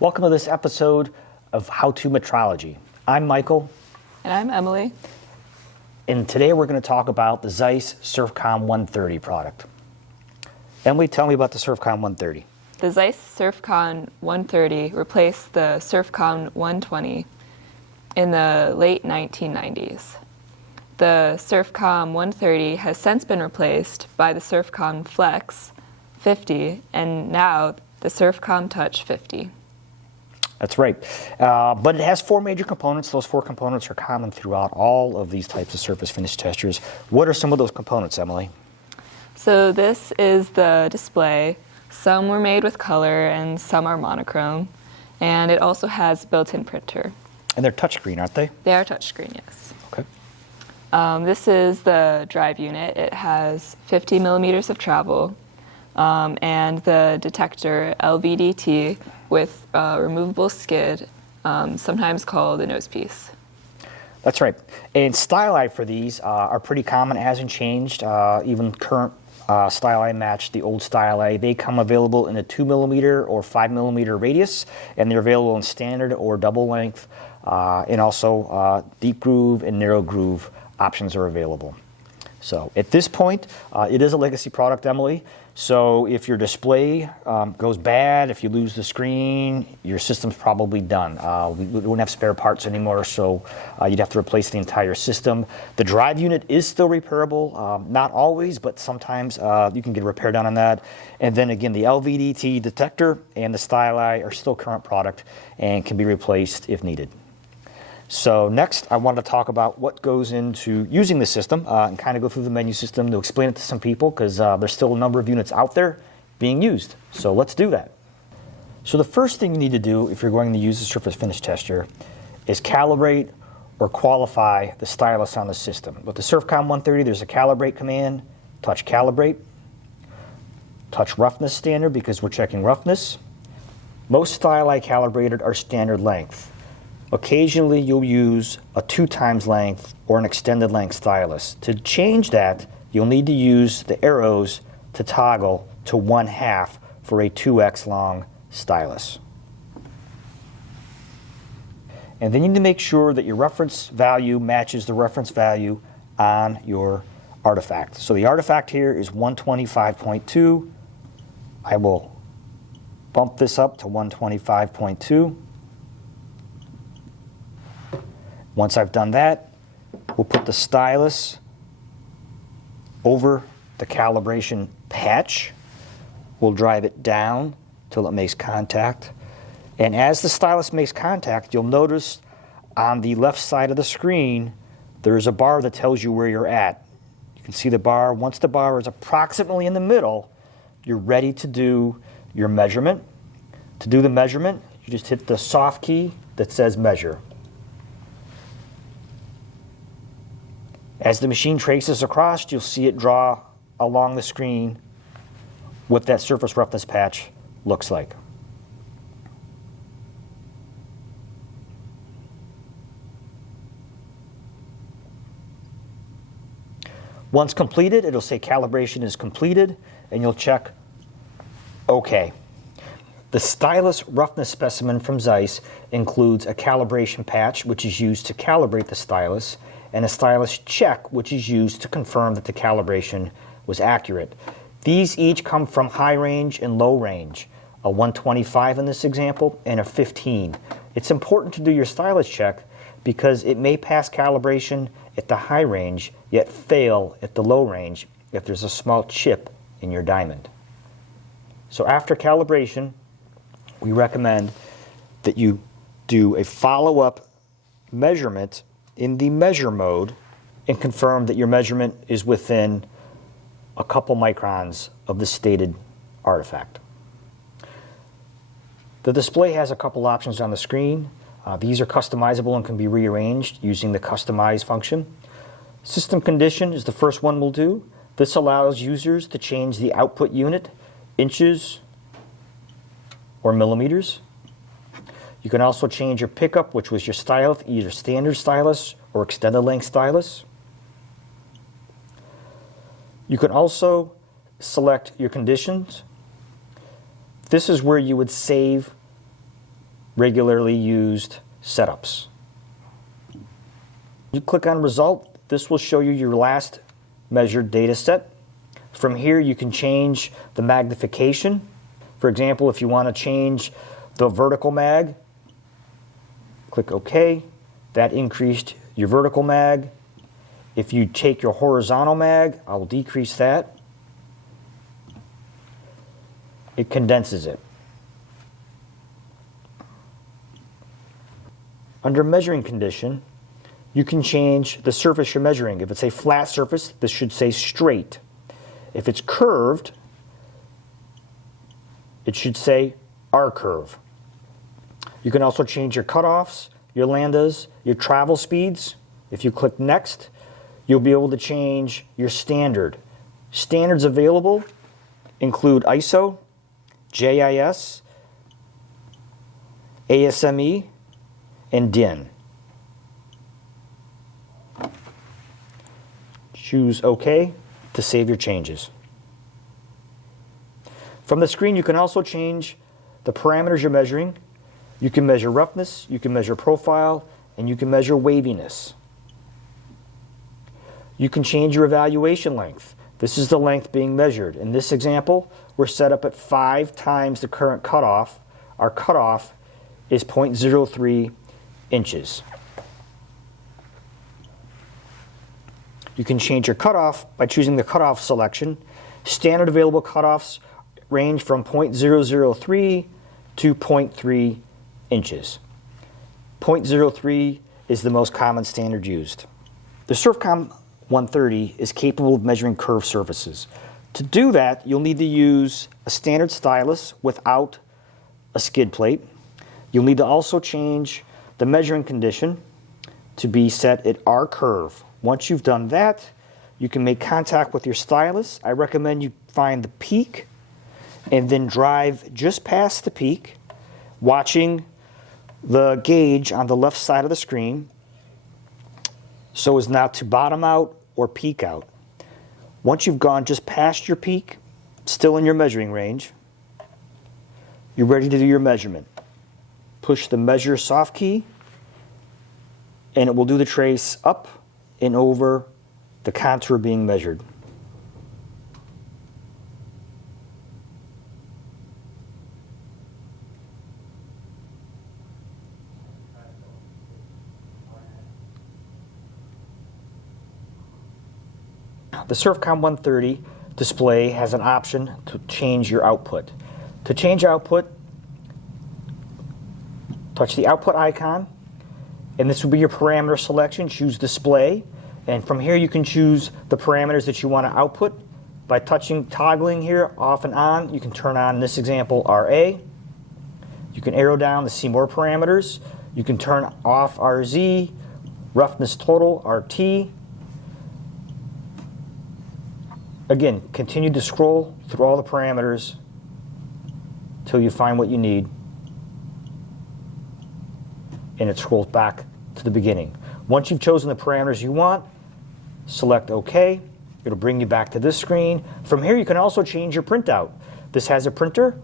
Welcome to this episode of How to Metrology. I'm Michael. And I'm Emily. And today we're going to talk about the ZEISS SURFCOM 130 product. Emily, tell me about the SURFCOM 130. The ZEISS SURFCOM 130 replaced the SURFCOM 120 in the late 1990s. The SURFCOM 130 has since been replaced by the SURFCOM Flex 50 and now the SURFCOM Touch 50. That's right. But it has four major components. Those four components are common throughout all of these types of surface finish testers. What are some of those components, Emily? So this is the display. Some were made with color and some are monochrome. And it also has built-in printer. And they're touchscreen, aren't they? They are touchscreen, yes. Okay. This is the drive unit. It has 50 millimeters of travel. And the detector LVDT with removable skid, sometimes called a nose piece. That's right. And styli for these are pretty common, hasn't changed. Even current styli match the old styli. They come available in a 2 millimeter or 5 millimeter radius, and they're available in standard or double length, and also deep groove and narrow groove options are available. So at this point, it is a legacy product, Emily. So if your display goes bad, if you lose the screen, your system's probably done. We don't have spare parts anymore, so you'd have to replace the entire system. The drive unit is still repairable, not always, but sometimes you can get a repair done on that. And then again, the LVDT detector and the styli are still current product and can be replaced if needed. So next, I want to talk about what goes into using the system and kind of go through the menu system to explain it to some people because there's still a number of units out there being used. So let's do that. So the first thing you need to do if you're going to use the surface finish tester is calibrate or qualify the stylus on the system. With the SURFCOM 130, there's a calibrate command, touch calibrate, touch roughness standard because we're checking roughness. Most styli calibrated are standard length. Occasionally, you'll use a 2 times length or an extended length stylus. To change that, you'll need to use the arrows to toggle to 1/2 for a 2x long stylus. And then you need to make sure that your reference value matches the reference value on your artifact. So the artifact here is 125.2. I will bump this up to 125.2. Once I've done that, we'll put the stylus over the calibration patch. We'll drive it down till it makes contact. And as the stylus makes contact, you'll notice on the left side of the screen, there's a bar that tells you where you're at. You can see the bar. Once the bar is approximately in the middle, you're ready to do your measurement. To do the measurement, you just hit the soft key that says measure. As the machine traces across, you'll see it draw along the screen what that surface roughness patch looks like. Once completed, it'll say calibration is completed, and you'll check OK. The stylus roughness specimen from ZEISS includes a calibration patch, which is used to calibrate the stylus, and a stylus check, which is used to confirm that the calibration was accurate. These each come from high range and low range, a 125 in this example and a 15. It's important to do your stylus check because it may pass calibration at the high range, yet fail at the low range if there's a small chip in your diamond. So after calibration, we recommend that you do a follow-up measurement in the measure mode and confirm that your measurement is within a couple microns of the stated artifact. The display has a couple options on the screen. These are customizable and can be rearranged using the customize function. System condition is the first one we'll do. This allows users to change the output unit, inches or millimeters. You can also change your pickup, which was your stylus, either standard stylus or extended length stylus. You can also select your conditions. This is where you would save regularly used setups. You click on result, this will show you your last measured data set. From here you can change the magnification. For example, if you want to change the vertical mag, click OK. That increased your vertical mag. If you take your horizontal mag, I will decrease that. It condenses it. Under measuring condition, you can change the surface you're measuring. If it's a flat surface, this should say straight. If it's curved, it should say R curve. You can also change your cutoffs, your lambdas, your travel speeds. If you click next, you'll be able to change your standard. Standards available include ISO, JIS, ASME, and DIN. Choose OK to save your changes. From the screen, you can also change the parameters you're measuring. You can measure roughness, you can measure profile, and you can measure waviness. You can change your evaluation length. This is the length being measured. In this example, we're set up at 5 times the current cutoff. Our cutoff is 0.03 inches. You can change your cutoff by choosing the cutoff selection. Standard available cutoffs range from 0.003 to 0.3 inches. 0.03 is the most common standard used. The SURFCOM 130 is capable of measuring curved surfaces. To do that, you'll need to use a standard stylus without a skid plate. You'll need to also change the measuring condition to be set at R curve. Once you've done that, you can make contact with your stylus. I recommend you find the peak and then drive just past the peak, watching the gauge on the left side of the screen so as not to bottom out or peak out. Once you've gone just past your peak, still in your measuring range, you're ready to do your measurement. Push the measure soft key and it will do the trace up and over the contour being measured. The SURFCOM 130 display has an option to change your output. To change output, touch the output icon, and this will be your parameter selection. Choose display, and from here you can choose the parameters that you want to output. By toggling here off and on, you can turn on, in this example, RA. You can arrow down to see more parameters. You can turn off RZ, roughness total, RT. Again, continue to scroll through all the parameters until you find what you need, and it scrolls back to the beginning. Once you've chosen the parameters you want, select OK. It'll bring you back to this screen. From here, you can also change your printout. This has a printer.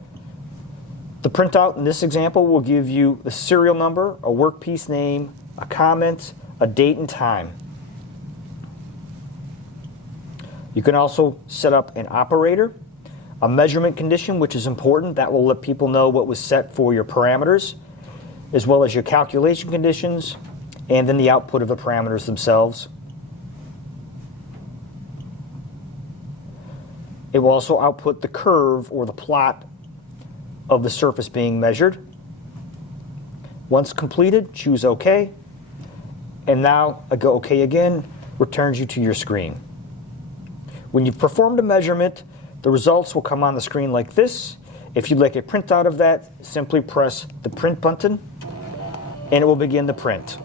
The printout in this example will give you the serial number, a workpiece name, a comment, a date and time. You can also set up an operator, a measurement condition, which is important. That will let people know what was set for your parameters, as well as your calculation conditions, and then the output of the parameters themselves. It will also output the curve or the plot of the surface being measured. Once completed, choose OK. And now a go OK again returns you to your screen. When you've performed a measurement, the results will come on the screen like this. If you'd like a printout of that, simply press the print button and it will begin the print.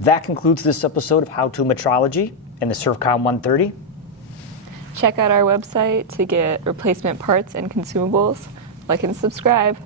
That concludes this episode of How to Metrology and the SURFCOM 130. Check out our website to get replacement parts and consumables. Like and subscribe.